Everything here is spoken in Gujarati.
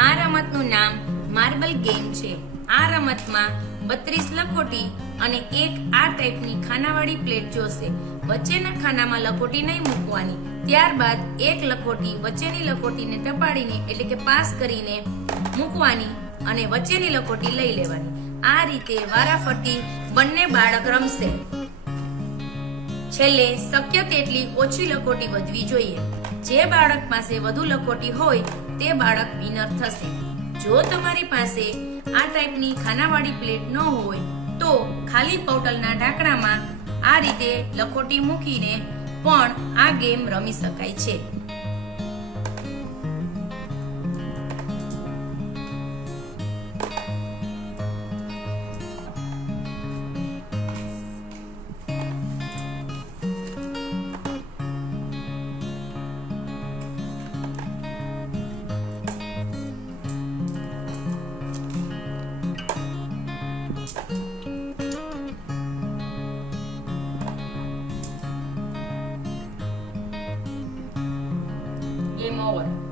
આ રમતનું નામ માર્બલ ગેમ છે. આ રમતમાં બત્રીસ લખોટી અને એક આ ટાઈપની ખાનાવાળી પ્લેટ જોશે. વચ્ચેના ખાનામાં લખોટી નહીં મૂકવાની. ત્યારબાદ એક લખોટી વચ્ચેની લખોટીને ટપાડીને એટલે કે પાસ કરીને મૂકવાની અને વચ્ચેની લખોટી લઈ લેવાની. આ રીતે વારાફરતી બંને બાળક રમશે. છેલ્લે શક્ય તેટલી ઓછી લખોટી વધવી જોઈએ. જે બાળક પાસે વધુ લખોટી હોય તે બાળક વિનર થશે. જો તમારી પાસે આ ટાઈપની ખાનાવાળી પ્લેટ ન હોય, તો ખાલી પોટલના ઢાંકણામાં આ રીતે લખોટી મૂકીને પણ આ ગેમ રમી શકાય છે. Game over